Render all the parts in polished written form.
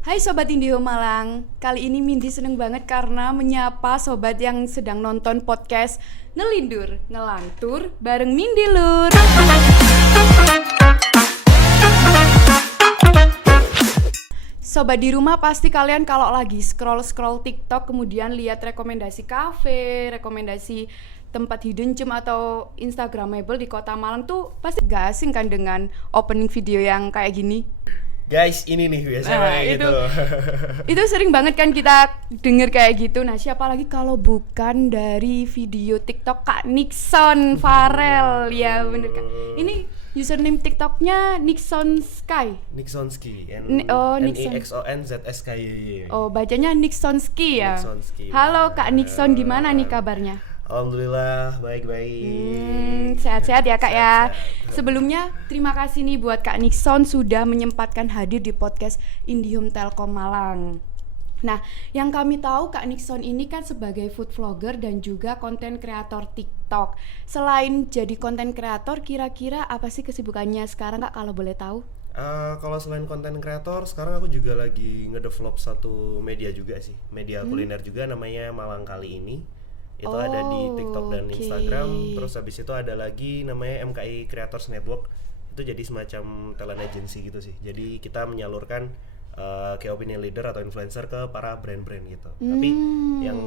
Hai Sobat Indihome Malang, kali ini Mindy seneng banget karena menyapa sobat yang sedang nonton podcast Ngelindur, Ngelantur bareng Mindy Lur. Sobat di rumah pasti kalian kalau lagi scroll TikTok kemudian lihat rekomendasi kafe, rekomendasi tempat hidden gem atau instagramable di kota Malang tuh pasti gak asing kan dengan opening video yang kayak gini. Guys, ini nih biasanya kayak gitu. Itu sering banget kan kita denger kayak gitu. Nah, siapa lagi kalau bukan dari video TikTok Kak Nixon Farel. Ya bener Kak. Ini username TikToknya Nixon Sky. Nixonski. Nixon. Nixonzsky. Oh, bacanya Nixonski ya. Nixonski. Halo Kak Nixon, gimana nih kabarnya? Alhamdulillah baik-baik. Sehat-sehat ya Kak ya. Sehat-sehat. Sebelumnya terima kasih nih buat Kak Nixon sudah menyempatkan hadir di podcast Indihome Telkom Malang. Nah, yang kami tahu Kak Nixon ini kan sebagai food vlogger dan juga konten kreator TikTok. Selain jadi konten kreator, kira-kira apa sih kesibukannya sekarang Kak kalau boleh tahu? Kalau selain konten kreator, sekarang aku juga lagi ngedevelop satu media juga sih. Media kuliner juga namanya Malang Kali Ini. Itu ada di TikTok dan Instagram. Terus habis itu ada lagi namanya MKI Creators Network. Itu jadi semacam talent agency gitu sih. Jadi kita menyalurkan key opinion leader atau influencer ke para brand-brand gitu. Tapi yang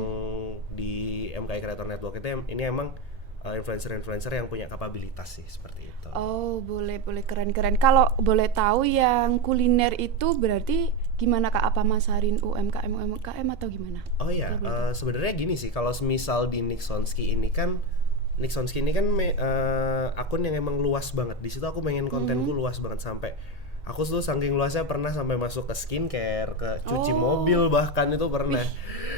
di MKI Creator Network itu ini emang influencer-influencer yang punya kapabilitas sih seperti itu. Oh, boleh keren-keren. Kalau boleh tahu yang kuliner itu berarti gimana Kak? Apa masarin UMKM atau gimana? Oh iya, sebenarnya gini sih, kalau semisal di Nixonski ini kan akun yang emang luas banget. Di situ aku pengen kontenku luas banget sampai aku tuh saking luasnya pernah sampai masuk ke skincare, ke cuci mobil bahkan itu pernah.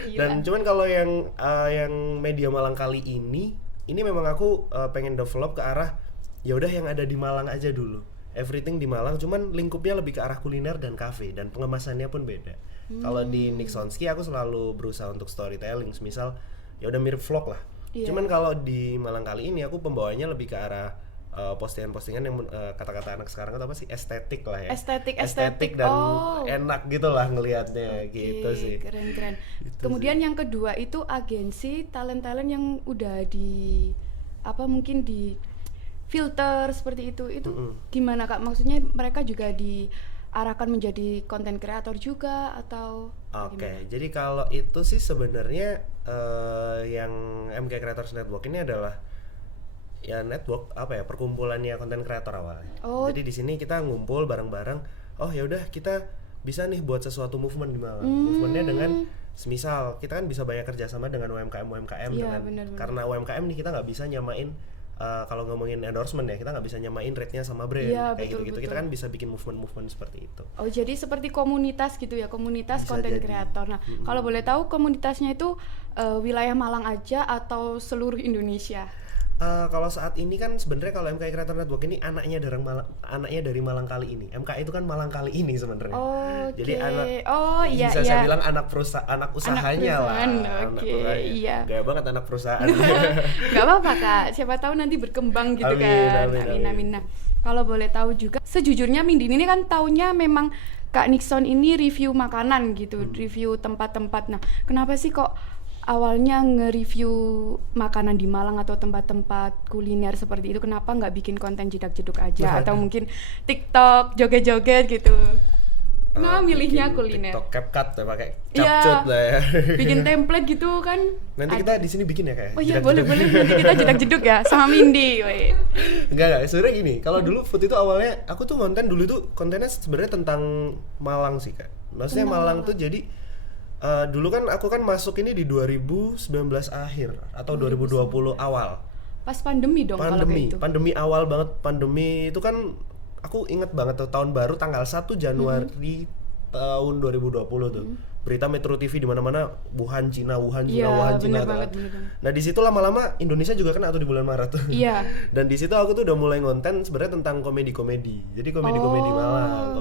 Dan cuman kalau yang media Malang Kali ini memang aku pengen develop ke arah ya udah yang ada di Malang aja dulu. Everything di Malang, cuman lingkupnya lebih ke arah kuliner dan kafe dan pengemasannya pun beda. Kalau di Nixonski aku selalu berusaha untuk storytelling, misal ya udah mirip vlog lah. Cuman kalau di Malang Kali ini aku pembawanya lebih ke arah postingan-postingan yang kata-kata anak sekarang itu apa sih, estetik lah ya. Estetik dan enak gitu lah ngelihatnya. Gitu sih. Keren. Gitu Kemudian sih. yang kedua itu agensi talent-talent yang udah di mungkin di filter seperti itu gimana Kak? Maksudnya mereka juga diarahkan menjadi konten kreator juga atau Oke, jadi kalau itu sih sebenarnya yang MK Creators Network ini adalah ya network perkumpulannya konten kreator awalnya. Jadi di sini kita ngumpul bareng-bareng. Oh ya udah kita bisa nih buat sesuatu movement di Malang. Movementnya dengan semisal kita kan bisa banyak kerjasama dengan UMKM bener. karena UMKM nih kita nggak bisa nyamain. Kalau ngomongin endorsement ya kita nggak bisa nyamain rate-nya sama brand kayak gitu-gitu. Kita kan bisa bikin movement seperti itu. Oh, jadi seperti komunitas gitu ya, komunitas Bisa konten jadi. kreator. Nah, kalau boleh tahu komunitasnya itu wilayah Malang aja atau seluruh Indonesia? Kalau saat ini kan sebenarnya kalau MKI Creator Network ini anaknya dari Malang Kali Ini. MKI itu kan Malang Kali Ini sebenarnya. Jadi bisa saya bilang anak usahanya lah. Iya. Gaya banget anak perusahaan. Gak apa-apa Kak, siapa tahu nanti berkembang gitu kan. Amin. Nah, kalau boleh tahu juga, sejujurnya Mindy ini kan taunya memang Kak Nixon ini review makanan gitu, review tempat-tempat. Nah, kenapa sih kok awalnya nge-review makanan di Malang atau tempat-tempat kuliner seperti itu? Kenapa nggak bikin konten jedak-jeduk aja atau mungkin TikTok joget-joget gitu? Nah, milihnya kuliner. TikTok CapCut ya, pakai capcut lah ya. Bikin template gitu kan. Nanti kita di sini bikin ya kayak. Oh iya, boleh nanti kita jedak-jeduk ya sama Mindy. Enggak, sebenarnya gini, kalau dulu food itu awalnya aku tuh kontennya sebenarnya tentang Malang sih Kak. Maksudnya Malang tuh jadi dulu kan aku kan masuk ini di 2019 akhir atau 2020 awal. Pas pandemi dong kalau kayak itu. Pandemi awal banget. Pandemi itu kan aku inget banget tuh tahun baru tanggal 1 Januari tahun 2020 tuh. Berita Metro TV di mana-mana Wuhan Cina. Bener banget. Nah, di situ lama-lama Indonesia juga kena tuh di bulan Maret tuh. Iya. Dan di situ aku tuh udah mulai ngonten sebenarnya tentang komedi-komedi. Jadi komedi-komedi Malang,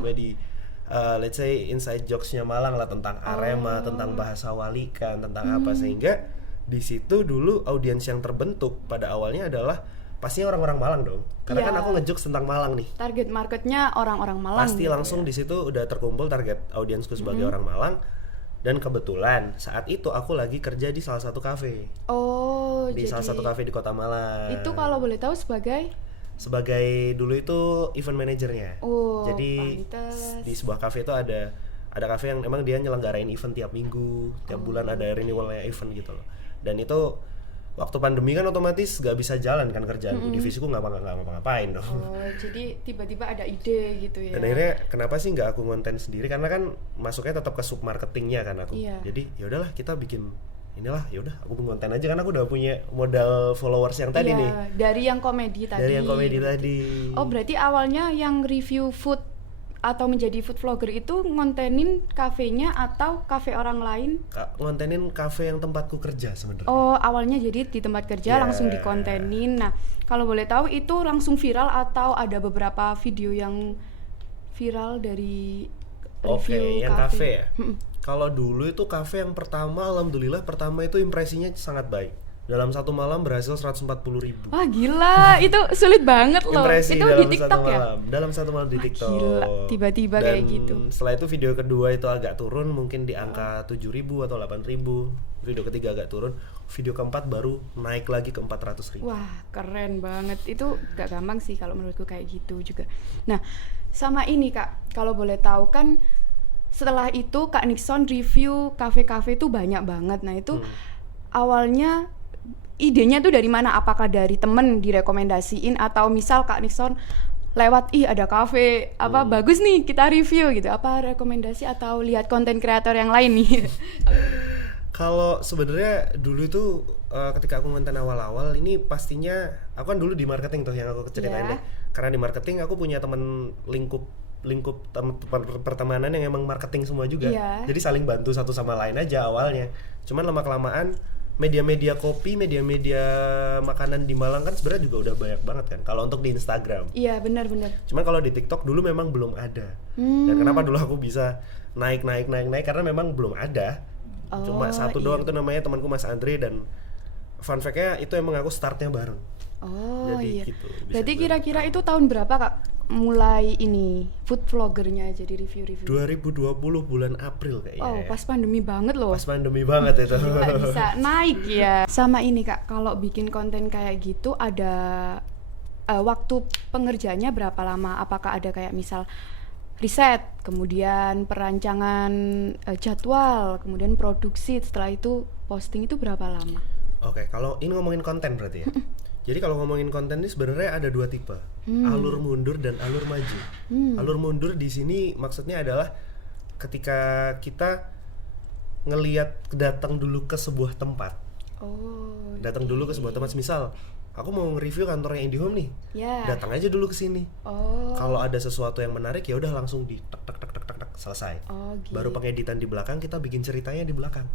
let's say inside jokes-nya Malang lah tentang Arema, tentang bahasa walikan, tentang apa, sehingga di situ dulu audiens yang terbentuk pada awalnya adalah pastinya orang-orang Malang dong. Karena Iya. kan aku ngejokes tentang Malang nih. Target marketnya orang-orang Malang Pasti gitu langsung ya. di situ udah terkumpul target audiensku sebagai orang Malang. Dan kebetulan saat itu aku lagi kerja di salah satu kafe. Oh, Di jadi salah satu kafe di Kota Malang. itu kalau boleh tahu sebagai Sebagai dulu itu event manajernya. Oh, Jadi pantes. di sebuah kafe itu ada kafe yang emang dia nyelenggarain event tiap minggu, tiap bulan ada renewalnya event gitu loh. Dan itu waktu pandemi kan otomatis gak bisa jalan kan kerjaanku, divisiku nggak ngapa-ngapain dong. Oh, jadi tiba-tiba ada ide gitu ya. Dan akhirnya kenapa sih nggak aku ngonten sendiri, karena kan masuknya tetap ke sub marketingnya kan aku. Iya. Jadi ya udahlah kita bikin inilah, ya udah aku ngonten aja kan aku udah punya modal followers yang tadi Iya, nih. dari yang komedi tadi. Dari yang komedi berarti. tadi. Oh, berarti awalnya yang review food atau menjadi food vlogger itu ngontenin kafenya atau kafe orang lain? Ngontenin kafe yang tempatku kerja sebenarnya. Oh, awalnya jadi di tempat kerja Yeah. langsung dikontenin. Nah, kalau boleh tahu itu langsung viral atau ada beberapa video yang viral dari Oke, review yang kafe ya. Mm-mm. Kalau dulu itu kafe yang pertama, alhamdulillah pertama itu impresinya sangat baik. Dalam satu malam berhasil 140.000 Wah, gila, itu sulit banget loh. impresi Itu dalam di TikTok satu ya? malam. Dalam satu malam di TikTok. Gila, tiba-tiba Dan kayak gitu. setelah itu video kedua itu agak turun, mungkin di angka 7.000 atau 8.000. Video ketiga agak turun. Video keempat baru naik lagi ke 400.000. Wah, keren banget. Itu gak gampang sih kalau menurutku kayak gitu juga. Nah, sama ini Kak, kalau boleh tahu kan setelah itu Kak Nixon review kafe-kafe itu banyak banget. Nah, itu awalnya idenya tuh dari mana? Apakah dari temen direkomendasiin atau misal Kak Nixon lewat, ih ada kafe apa bagus nih kita review gitu, apa rekomendasi atau lihat konten kreator yang lain nih? Kalau sebenarnya dulu itu ketika aku ngonten awal-awal ini pastinya aku kan dulu di marketing tuh yang aku ceritain Yeah. deh. Karena di marketing aku punya teman lingkup pertemanan yang emang marketing semua juga. Yeah. Jadi saling bantu satu sama lain aja awalnya. Cuman lama-kelamaan media-media kopi, media-media makanan di Malang kan sebenarnya juga udah banyak banget kan. Kalau untuk di Instagram. Iya, benar-benar. Cuman kalau di TikTok dulu memang belum ada. Dan kenapa dulu aku bisa naik karena memang belum ada. Cuma satu doang tuh namanya temanku Mas Andre, dan fun fact-nya itu emang aku startnya bareng. Oh Jadi iya. gitu, bisa Berarti dibilang. kira-kira itu tahun berapa Kak mulai ini food vloggernya jadi review-review? 2020 bulan April kayaknya. Oh, ya. pas pandemi banget loh. Pas pandemi banget itu. Gila, bisa naik ya. Sama ini Kak, kalau bikin konten kayak gitu ada waktu pengerjaannya berapa lama? Apakah ada kayak misal riset, kemudian perancangan jadwal, kemudian produksi, setelah itu posting itu berapa lama? Oke, kalau ini ngomongin konten berarti ya. Jadi kalau ngomongin konten ini sebenarnya ada dua tipe, alur mundur dan alur maju. Alur mundur di sini maksudnya adalah ketika kita ngelihat datang dulu ke sebuah tempat, Oh. datang dulu ke sebuah tempat. Misal, aku mau nge-review kantornya IndiHome nih, Ya. datang aja dulu ke sini. Oh. Kalau ada sesuatu yang menarik ya udah langsung di tek tek tek tek tek tek, selesai. Oh, gitu. Baru pengeditan di belakang, kita bikin ceritanya di belakang.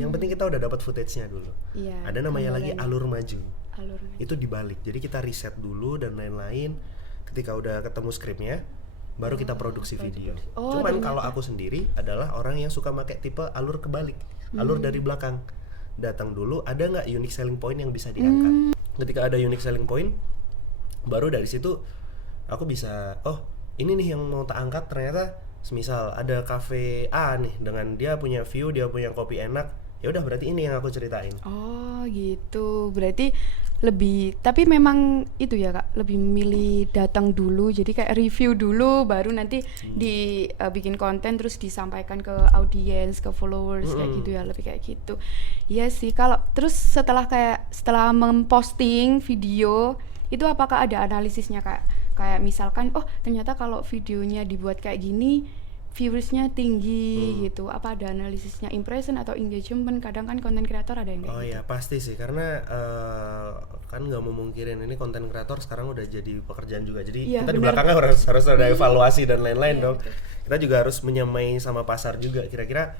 Yang penting kita udah dapat footage-nya dulu. Iya, Ada namanya lagi gambarannya. alur maju. Alurnya. Itu dibalik. Jadi kita riset dulu dan lain-lain. Ketika udah ketemu skripnya, baru kita produksi video. Oh, Cuman ternyata. kalau aku sendiri adalah orang yang suka pakai tipe alur kebalik, alur dari belakang. Datang dulu, ada nggak unique selling point yang bisa diangkat? Ketika ada unique selling point, baru dari situ aku bisa, oh ini nih yang mau tak angkat. Ternyata semisal ada cafe A nih dengan dia punya view, dia punya kopi enak, ya udah berarti ini yang aku ceritain. Oh gitu, berarti lebih, tapi memang itu ya Kak, lebih memilih datang dulu, jadi kayak review dulu, baru nanti dibikin konten terus disampaikan ke audiens, ke followers kayak gitu ya, lebih kayak gitu. Iya sih, kalau terus setelah memposting video itu apakah ada analisisnya kayak misalkan, oh ternyata kalau videonya dibuat kayak gini viewersnya tinggi gitu, apa ada analisisnya impression atau engagement? Kadang kan konten kreator ada yang kayak Oh gitu. ya pasti sih, karena kan nggak mau mungkirin ini konten kreator sekarang udah jadi pekerjaan juga. Jadi Iya, kita di benar. belakangnya harus ada evaluasi dan lain-lain Iya, dong. betul. Kita juga harus menyamai sama pasar juga. Kira-kira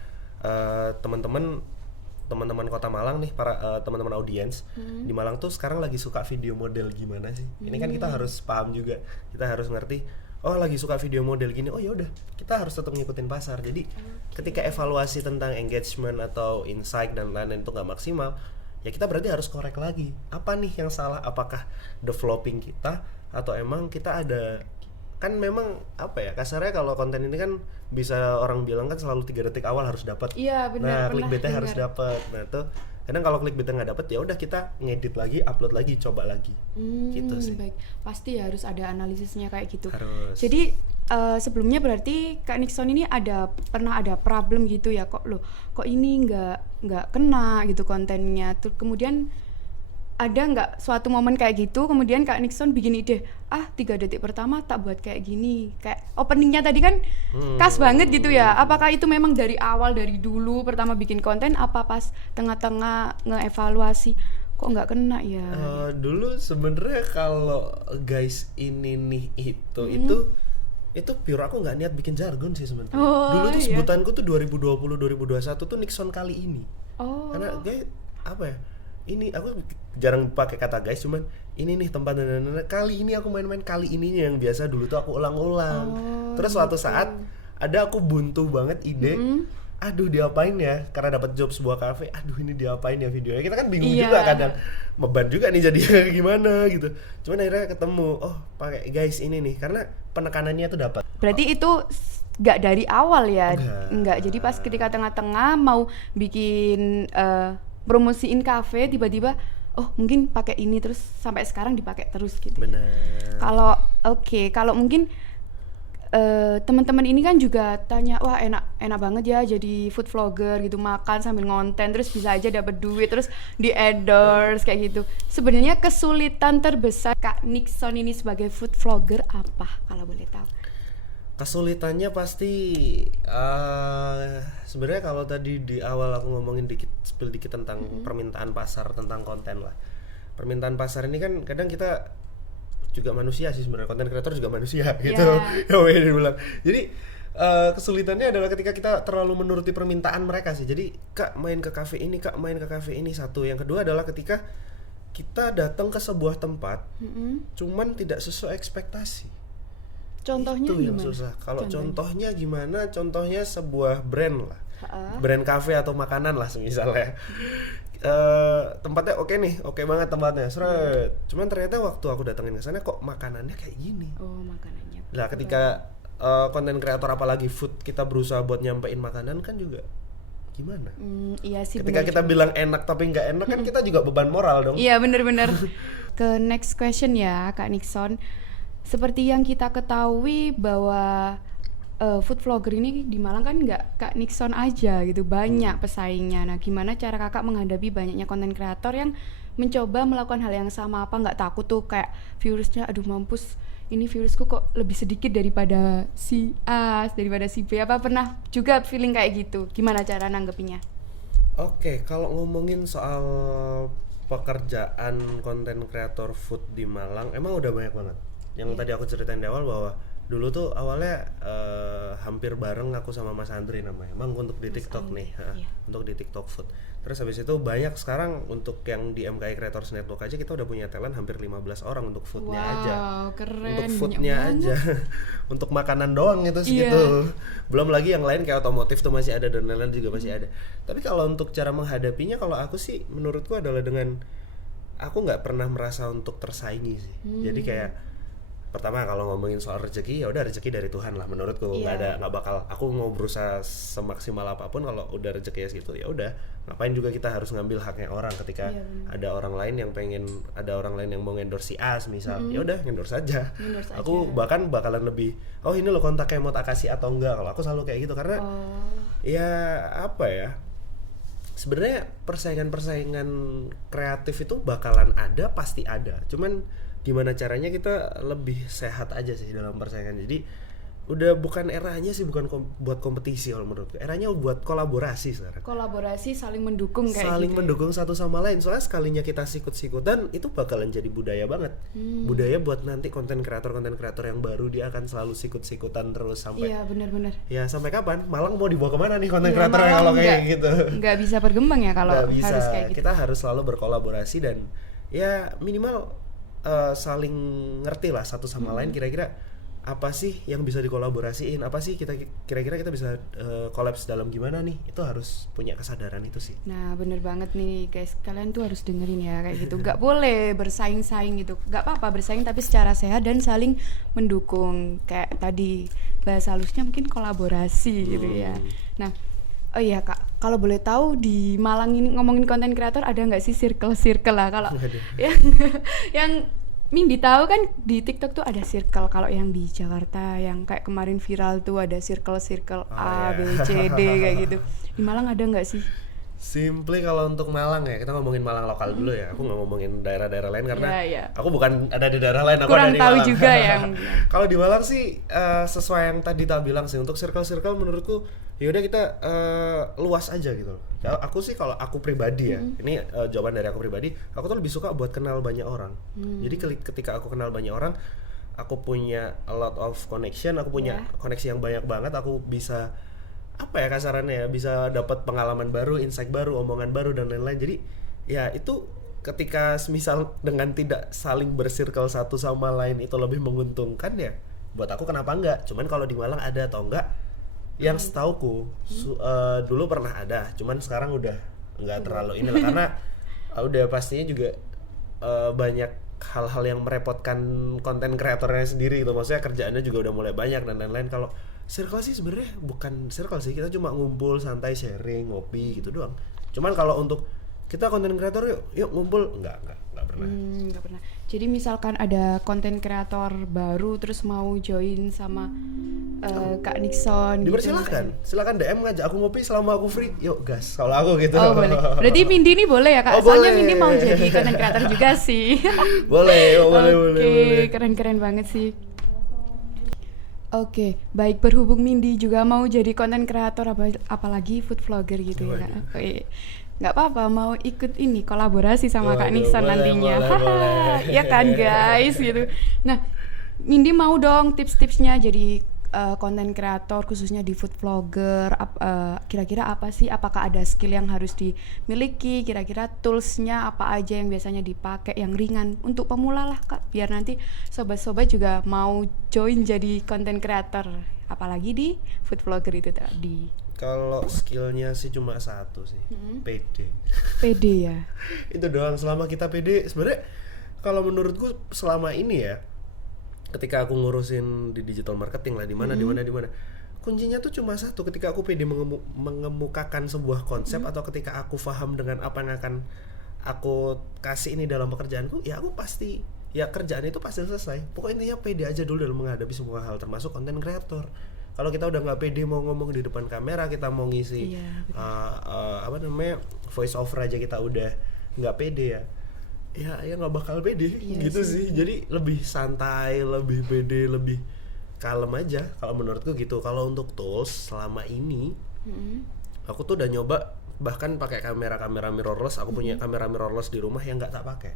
teman-teman Kota Malang nih, para teman-teman audiens di Malang tuh sekarang lagi suka video model gimana sih? Ini kan kita harus paham juga. Kita harus ngerti. Oh lagi suka video model gini, oh ya udah kita harus tetap ngikutin pasar. Jadi ketika evaluasi tentang engagement atau insight dan lain-lain itu nggak maksimal, ya kita berarti harus korek lagi. Apa nih yang salah? Apakah developing kita atau emang kita ada, kan memang apa ya, kasarnya kalau konten ini kan bisa orang bilang kan selalu 3 detik awal harus dapat. Iya, benar, Nah, clickbaitnya harus dengar. dapat. Nah, tuh kadang kalau clickbaitnya nggak dapat ya udah kita ngedit lagi, upload lagi, coba lagi. Gitu sih. Baik, pasti harus ada analisisnya kayak gitu. Harus. Jadi sebelumnya berarti Kak Nixon ini pernah ada problem gitu ya, kok ini nggak kena gitu kontennya. Terus kemudian ada nggak suatu momen kayak gitu, kemudian Kak Nixon bikin ide, 3 detik pertama tak buat kayak gini, kayak openingnya tadi kan khas banget gitu ya. Apakah itu memang dari awal, dari dulu pertama bikin konten, apa pas tengah-tengah ngeevaluasi kok nggak kena ya? Dulu sebenarnya kalau guys ini nih itu pure aku nggak niat bikin jargon sih sebenarnya. Dulu tuh iya. sebutanku tuh 2020-2021 tuh Nixon kali ini. Karena guys apa ya? Ini aku jarang pakai kata guys, cuman ini nih tempat dan kali ini aku main-main kali ininya yang biasa dulu tuh aku ulang-ulang. Terus suatu saat ada aku buntu banget ide. Aduh diapain ya, karena dapat job sebuah cafe. Aduh ini diapain ya videonya, kita kan bingung Iya. juga kadang, beban juga nih jadinya gimana gitu. Cuman akhirnya ketemu, oh pakai guys ini nih, karena penekanannya tuh dapat. Berarti itu nggak dari awal ya? Nggak. Nggak. Jadi pas ketika tengah-tengah mau bikin promosiin kafe, tiba-tiba mungkin pakai ini, terus sampai sekarang dipakai terus gitu. Benar. Kalau mungkin teman-teman ini kan juga tanya, wah enak banget ya jadi food vlogger gitu, makan sambil ngonten terus bisa aja dapat duit, terus di endorse kayak gitu. Sebenarnya kesulitan terbesar Kak Nixon ini sebagai food vlogger apa kalau boleh tahu? Kesulitannya pasti sebenarnya kalau tadi di awal aku ngomongin spill dikit tentang permintaan pasar, tentang konten lah. Permintaan pasar ini kan kadang kita juga manusia sih sebenarnya, konten kreator juga manusia gitu. Ya dibilang. Jadi kesulitannya adalah ketika kita terlalu menuruti permintaan mereka sih. Jadi Kak main ke kafe ini, Kak main ke kafe ini, satu. Yang kedua adalah ketika kita datang ke sebuah tempat cuman tidak sesuai ekspektasi. Contohnya Itu yang gimana? susah. Kalau contohnya gimana? Contohnya sebuah brand lah, brand kafe atau makanan lah misalnya. Tempatnya oke banget tempatnya, seret. Cuman ternyata waktu aku datengin ke sana kok makanannya kayak gini. Makanannya. Nah, ketika konten kreator apalagi food, kita berusaha buat nyampein makanan kan juga gimana? Iya sih. Ketika bener kita juga. bilang enak tapi nggak enak kan kita juga beban moral dong. Iya benar-benar. Ke next question ya Kak Nixon. Seperti yang kita ketahui bahwa food vlogger ini di Malang kan nggak Kak Nixon aja gitu, banyak pesaingnya. Nah gimana cara kakak menghadapi banyaknya konten kreator yang mencoba melakukan hal yang sama? Apa nggak takut tuh kayak viewersnya, aduh mampus ini viewersku kok lebih sedikit daripada si A, daripada si B? Apa pernah juga feeling kayak gitu? Gimana cara nanggepinnya? Oke, kalau ngomongin soal pekerjaan konten kreator food di Malang, emang udah banyak banget. Yang tadi aku ceritain di awal bahwa dulu tuh awalnya hampir bareng aku sama Mas Andri namanya, emang untuk di TikTok nih, untuk di TikTok food. Terus habis itu banyak sekarang untuk yang di MKI Creators Network aja kita udah punya talent hampir 15 orang untuk foodnya aja. Keren. Untuk foodnya aja, untuk makanan doang itu segitu. Belum lagi yang lain kayak otomotif tuh masih ada dan lain-lain juga masih ada. Tapi kalau untuk cara menghadapinya, kalau aku sih menurutku adalah dengan aku nggak pernah merasa untuk tersaingi sih. Jadi kayak pertama kalau ngomongin soal rezeki, ya udah rezeki dari Tuhan lah menurutku. Nggak bakal aku mau berusaha semaksimal apapun, kalau udah rezekinya segitu ya udah, ngapain juga kita harus ngambil haknya orang ketika ada orang lain yang mau endorse si A misal, ya udah endorse aja. Aku bahkan bakalan lebih, ini lo kontaknya mau tak kasih atau enggak, kalau aku selalu kayak gitu karena ya apa ya, sebenarnya persaingan kreatif itu bakalan ada, pasti ada. Cuman gimana caranya kita lebih sehat aja sih dalam persaingan. Jadi udah bukan eranya sih, bukan buat kompetisi kalau menurutku. Eranya buat kolaborasi sekarang. Kolaborasi, saling mendukung kayak saling gitu. mendukung satu sama lain. Soalnya sekalinya kita sikut-sikutan itu bakalan jadi budaya banget. Budaya buat nanti konten kreator yang baru, dia akan selalu sikut-sikutan terus sampai. Iya, benar-benar. Ya sampai kapan? Malang mau dibawa kemana nih konten kreatornya kalau kayak gitu? Nggak bisa berkembang ya kalau Nggak bisa. harus kayak gitu. Kita harus selalu berkolaborasi dan ya minimal saling ngerti lah satu sama lain, kira-kira apa sih yang bisa dikolaborasiin, apa sih kira-kira kita bisa collabs dalam gimana nih, itu harus punya kesadaran itu sih. Nah bener banget nih guys, kalian tuh harus dengerin ya kayak gitu. Gak boleh bersaing-saing gitu, gak apa-apa bersaing tapi secara sehat dan saling mendukung. Kayak tadi bahasa halusnya mungkin kolaborasi gitu ya. Nah oh iya Kak, kalau boleh tahu di Malang ini ngomongin konten kreator ada nggak sih circle lah kalau yang Mindy tahu kan di TikTok tuh ada circle. Kalau yang di Jakarta yang kayak kemarin viral tuh ada circle A, B, C, D kayak gitu. Di Malang ada nggak sih? Simply kalau untuk Malang ya, kita ngomongin Malang lokal dulu ya. Aku nggak ngomongin daerah-daerah lain karena aku bukan ada di daerah lain, aku kurang ada di tahu Malang. juga ya. Kalau di Malang sih sesuai yang tadi tak bilang sih, untuk circle menurutku yaudah kita luas aja gitu. Aku sih kalau aku pribadi ya, ini jawaban dari aku pribadi, aku tuh lebih suka buat kenal banyak orang. Jadi ketika aku kenal banyak orang, aku punya a lot of connection, aku punya koneksi yang banyak banget, aku bisa apa ya kasarannya ya, bisa dapat pengalaman baru, insight baru, omongan baru dan lain-lain. Jadi ya itu ketika misal dengan tidak saling bersirkel satu sama lain itu lebih menguntungkan ya, buat aku kenapa enggak. Cuman kalau di Malang ada atau enggak, yang setauku dulu pernah ada, cuman sekarang udah enggak terlalu inilah karena udah pastinya juga banyak hal-hal yang merepotkan konten kreatornya sendiri gitu. Maksudnya kerjaannya juga udah mulai banyak dan lain-lain. Kalau circle sih sebenarnya bukan circle sih, kita cuma ngumpul santai sharing ngopi gitu doang. Cuman kalau untuk kita konten kreator yuk ngumpul enggak pernah. Enggak pernah. Jadi misalkan ada konten kreator baru terus mau join sama Kak Nixon dipersilahkan, gitu, silakan DM ngajak aku ngopi selama aku free, yuk gas. Kalau aku gitu. Oh boleh. Berarti Mindy ini boleh ya Kak? Soalnya Mindy mau jadi konten kreator juga sih. boleh. Oke, keren banget sih. Oke, baik, berhubung Mindy juga mau jadi konten kreator apalagi food vlogger gitu ya Kak. Oke. Nggak apa-apa mau ikut ini kolaborasi sama Kak Nixon nantinya. Boleh. Ya kan guys gitu. Nah, Mindy mau dong tips-tipsnya jadi konten kreator khususnya di food vlogger. Kira-kira apa sih? Apakah ada skill yang harus dimiliki? Kira-kira toolsnya apa aja yang biasanya dipakai yang ringan untuk pemula lah Kak. Biar nanti sobat-sobat juga mau join jadi konten kreator. Apalagi di food vlogger itu tadi. Kalau skillnya sih cuma satu sih, pede ya. Itu doang. Selama kita pede, sebenarnya kalau menurutku selama ini ya, ketika aku ngurusin di digital marketing lah, di mana, kuncinya tuh cuma satu. Ketika aku pede mengemukakan sebuah konsep atau ketika aku paham dengan apa yang akan aku kasih ini dalam pekerjaanku, ya aku pasti, ya kerjaan itu pasti selesai. Pokoknya intinya pede aja dulu dalam menghadapi semua hal, termasuk konten kreator. Kalau kita udah nggak pede mau ngomong di depan kamera, kita mau ngisi voice over aja kita udah nggak pede ya nggak bakal pede gitu sih. Jadi lebih santai, lebih pede, lebih kalem aja kalau menurutku gitu. Kalau untuk tools selama ini aku tuh udah nyoba bahkan pakai kamera mirrorless. Aku punya kamera mirrorless di rumah yang nggak tak pakai.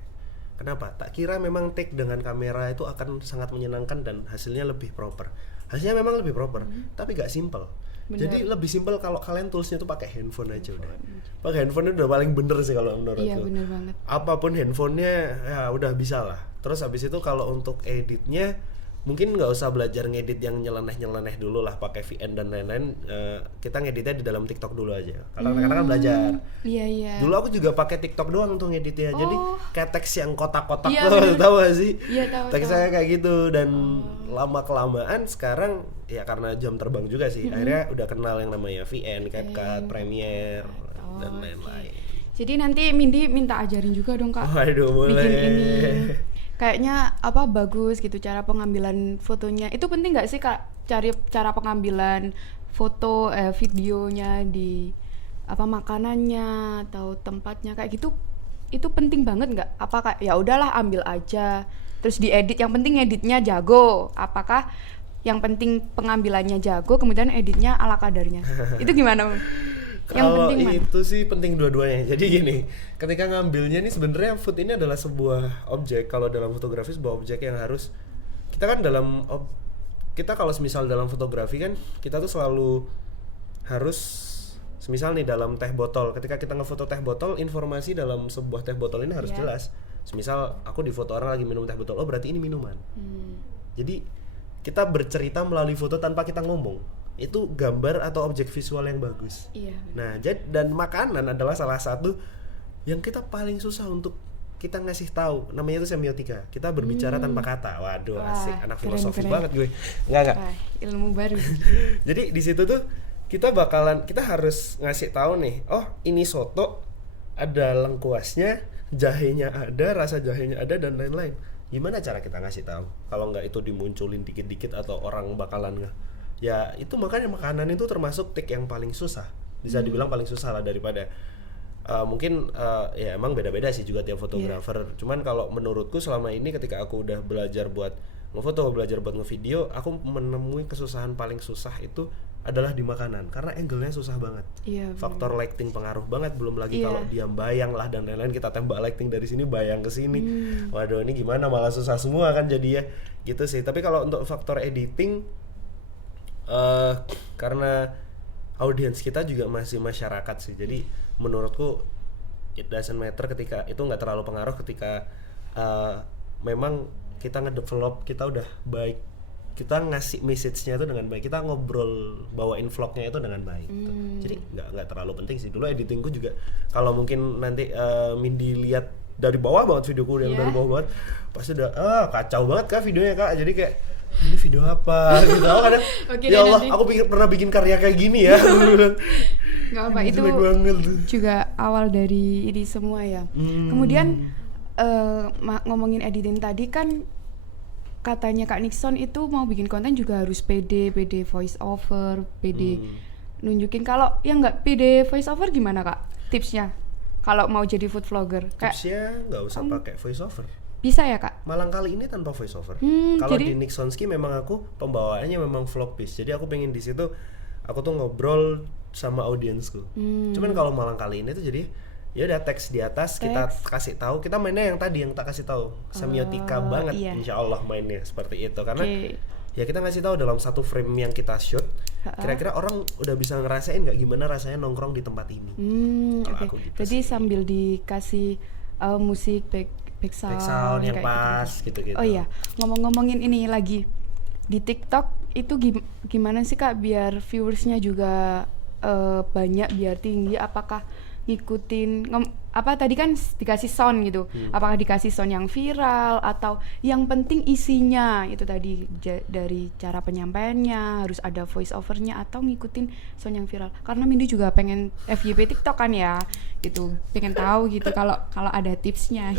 Kenapa? Tak kira memang take dengan kamera itu akan sangat menyenangkan dan hasilnya lebih proper. Hasilnya memang lebih proper, tapi gak simple. Jadi lebih simple kalau kalian toolsnya tuh pakai handphone aja udah. Pakai handphone udah paling bener sih kalau menurutku. Iya bener banget. Apapun handphonenya ya udah bisa lah. Terus habis itu kalau untuk editnya mungkin nggak usah belajar ngedit yang nyeleneh dulu lah pakai VN dan lain-lain. Kita ngeditnya di dalam TikTok dulu aja. Karena kan belajar. Iya. Dulu aku juga pakai TikTok doang untuk ngeditnya. Jadi kayak teks yang kotak-kotak tuh, tahu gak sih? Iya tahu. Teks saya kayak gitu dan lama kelamaan sekarang ya karena jam terbang juga sih. Akhirnya udah kenal yang namanya VN, CapCut, Premiere dan lain-lain. Jadi nanti Mindy minta ajarin juga dong Kak. Waduh, boleh. Bikin ini. Kayaknya bagus gitu cara pengambilan fotonya. Itu penting nggak sih Kak? Cari cara pengambilan foto videonya di makanannya atau tempatnya kayak gitu. Itu penting banget nggak? Apakah ya udahlah ambil aja terus diedit, yang penting editnya jago? Apakah yang penting pengambilannya jago kemudian editnya ala kadarnya? Itu gimana? Kalau itu sih penting dua-duanya. Jadi gini, ketika ngambilnya nih sebenarnya food ini adalah sebuah objek. Kalau dalam fotografi sebuah objek yang harus kita kan kita kalau semisal dalam fotografi kan kita tuh selalu harus semisal nih dalam teh botol. Ketika kita ngefoto teh botol, informasi dalam sebuah teh botol ini harus jelas. Semisal aku di foto orang lagi minum teh botol, oh berarti ini minuman. Jadi kita bercerita melalui foto tanpa kita ngomong. Itu gambar atau objek visual yang bagus. Iya. Nah, dan makanan adalah salah satu yang kita paling susah untuk kita ngasih tahu. Namanya itu semiotika. Kita berbicara tanpa kata. Waduh, Wah, asik. Anak keren, filosofi keren. banget gue. Enggak. Wah, ilmu baru. Jadi di situ tuh kita harus ngasih tahu nih, oh ini soto, ada lengkuasnya, jahenya ada, rasa jahenya ada, dan lain-lain. Gimana cara kita ngasih tahu? Kalau nggak itu dimunculin dikit-dikit atau orang bakalan nggak? Ya itu makanya makanan itu termasuk tik yang paling susah. Bisa dibilang paling susah lah daripada mungkin ya emang beda-beda sih juga tiap fotografer. Cuman kalau menurutku selama ini ketika aku udah belajar buat ngefoto, belajar buat ngevideo, aku menemui kesusahan paling susah itu adalah di makanan karena angle-nya susah banget. Iya. Faktor lighting pengaruh banget, belum lagi kalau diam bayang lah dan lain-lain, kita tembak lighting dari sini bayang ke sini. Waduh, ini gimana, malah susah semua kan jadi ya. Gitu sih. Tapi kalau untuk faktor editing karena audiens kita juga masih masyarakat sih. Jadi menurutku it doesn't matter ketika itu, nggak terlalu pengaruh ketika memang kita ngedevelop, kita udah baik, kita ngasih message-nya itu dengan baik, kita ngobrol bawain vlognya itu dengan baik gitu. Jadi nggak terlalu penting sih. Dulu editingku juga kalau mungkin nanti Mindy lihat dari bawah banget videoku yang dari bawah banget, pasti udah kacau banget kak videonya kak. Jadi kayak ini video apa gitu. Aku kadang ya Allah, aku pernah bikin karya kayak gini ya. Nggak apa, itu juga awal dari ini semua ya. Kemudian ngomongin editing tadi kan, katanya Kak Nixon itu mau bikin konten juga harus pede voice over, pede nunjukin. Kalau yang nggak pede voice over gimana Kak? Tipsnya kalau mau jadi food vlogger? Tipsnya nggak usah pakai voice over. Bisa ya Kak? Malang kali ini tanpa voice over. Kalau di Nixonski memang aku pembawaannya memang vlog piece. Jadi aku pengen di situ aku tuh ngobrol sama audiensku. Cuman kalau Malang kali ini tuh jadi ya udah teks di atas, kita kasih tahu, kita mainnya yang tadi yang tak kasih tahu, semiotika banget. Insya Allah mainnya seperti itu karena ya kita ngasih tahu dalam satu frame yang kita shoot, kira-kira orang udah bisa ngerasain nggak gimana rasanya nongkrong di tempat ini. Oke. Gitu jadi sih. sambil dikasih musik back sound yang pas gitu. Oh iya, ngomongin ini lagi di TikTok itu gimana sih Kak biar viewersnya juga banyak, biar tinggi? Apakah ngikutin apa tadi kan dikasih sound gitu, apakah dikasih sound yang viral atau yang penting isinya itu tadi, dari cara penyampaiannya harus ada voice overnya atau ngikutin sound yang viral? Karena Mindy juga pengen FYP TikTok kan ya gitu, pengen tahu gitu kalau ada tipsnya.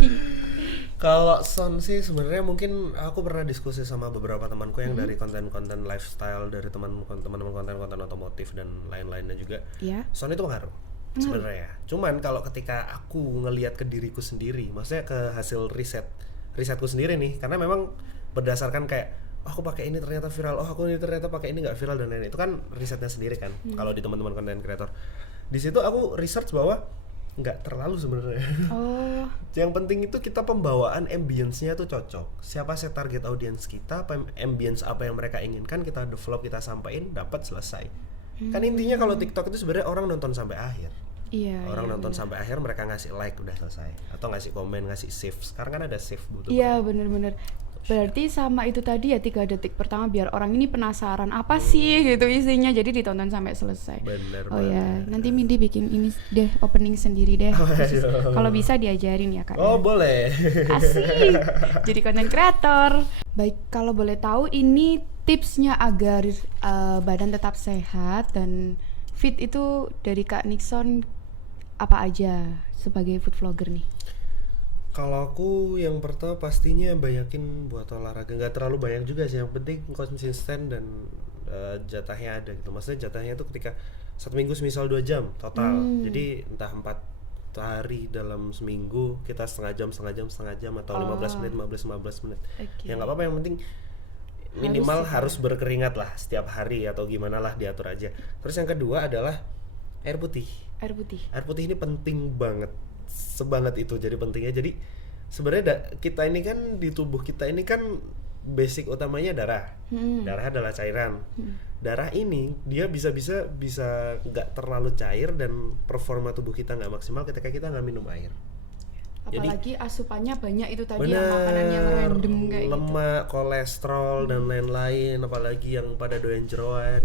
Kalau sound sih sebenarnya mungkin aku pernah diskusi sama beberapa temanku yang dari konten-konten lifestyle, dari teman-teman konten-konten otomotif dan lain-lainnya juga. Sound itu pengaruh sebenarnya. Cuman kalau ketika aku ngelihat ke diriku sendiri, maksudnya ke hasil risetku sendiri nih, karena memang berdasarkan kayak aku pakai ini ternyata viral, aku ini ternyata pakai ini nggak viral dan lain-lain, itu kan risetnya sendiri kan. Kalau di teman-teman konten kreator, di situ aku research bahwa nggak terlalu sebenarnya. Yang penting itu kita pembawaan ambience-nya tuh cocok. Siapa sih target audience kita, ambience apa yang mereka inginkan, kita develop, kita sampaikan, dapat, selesai. Kan intinya kalau TikTok itu sebenarnya orang nonton sampai akhir. Orang nonton sampai akhir, mereka ngasih like udah selesai, atau ngasih komen, ngasih save. Sekarang kan ada save butuh. Iya bener-bener. Berarti sama itu tadi ya, 3 detik pertama biar orang ini penasaran apa sih gitu isinya, jadi ditonton sampai selesai. Bener ya, nanti Mindy bikin ini deh, opening sendiri deh. Kalau bisa diajarin ya Kak. Boleh. Asik. Jadi konten kreator. Baik, kalau boleh tahu ini tipsnya agar badan tetap sehat dan fit itu dari Kak Nixon apa aja sebagai food vlogger nih? Kalau aku yang pertama pastinya banyakin buat olahraga, nggak terlalu banyak juga sih, yang penting konsisten dan jatahnya ada gitu. Maksudnya jatahnya itu ketika 1 minggu misal 2 jam total, jadi entah 4 hari dalam seminggu kita setengah jam atau 15 menit. Ya nggak apa-apa, yang penting minimal harus berkeringat lah setiap hari atau gimana lah, diatur aja. Terus yang kedua adalah air putih ini penting banget, sebanget itu. Jadi pentingnya, jadi sebenarnya kita ini kan di tubuh kita ini kan basic utamanya darah. Darah adalah cairan. Darah ini dia bisa nggak terlalu cair dan performa tubuh kita nggak maksimal ketika kita nggak minum air. Apalagi asupannya banyak itu tadi Bener, yang makanan yang random kayak gitu. lemak, kolesterol dan lain-lain, apalagi yang pada doyan jeroan.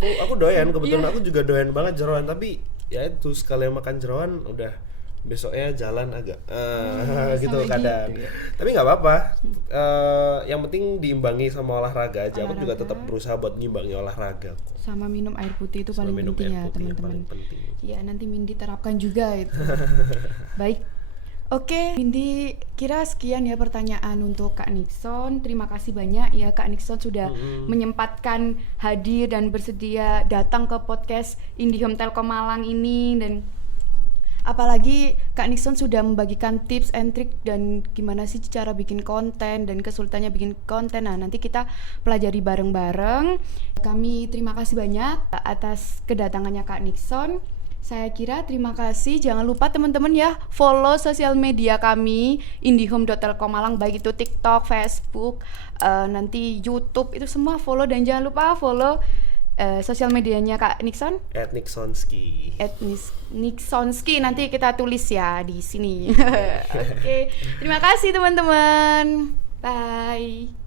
aku doyan, kebetulan aku juga doyan banget jeroan, tapi ya itu sekali makan jeroan udah besoknya jalan agak gitu sampai kadang. gitu ya. Tapi nggak apa-apa. Yang penting diimbangi sama olahraga aja. Aku juga Olahraga. tetap berusaha buat ngimbangi olahraga kok. Sama minum air putih itu Sama paling minum penting air ya putih yang teman-teman. paling penting. Ya nanti Mindy terapkan juga itu. Baik. Oke, Mindy kira sekian ya pertanyaan untuk Kak Nixon. Terima kasih banyak ya Kak Nixon sudah menyempatkan hadir dan bersedia datang ke podcast IndiHome Telkom Malang ini, dan apalagi Kak Nixon sudah membagikan tips and trick dan gimana sih cara bikin konten dan kesulitannya bikin konten. Nah, nanti kita pelajari bareng-bareng. Kami terima kasih banyak atas kedatangannya Kak Nixon. Saya kira terima kasih. Jangan lupa teman-teman ya, follow sosial media kami indihome.telkom Malang, baik itu TikTok, Facebook, nanti YouTube, itu semua follow. Dan jangan lupa follow sosial medianya Kak Nixon @Nixonski. Nixonski, nanti kita tulis ya di sini. Oke, terima kasih teman-teman. Bye.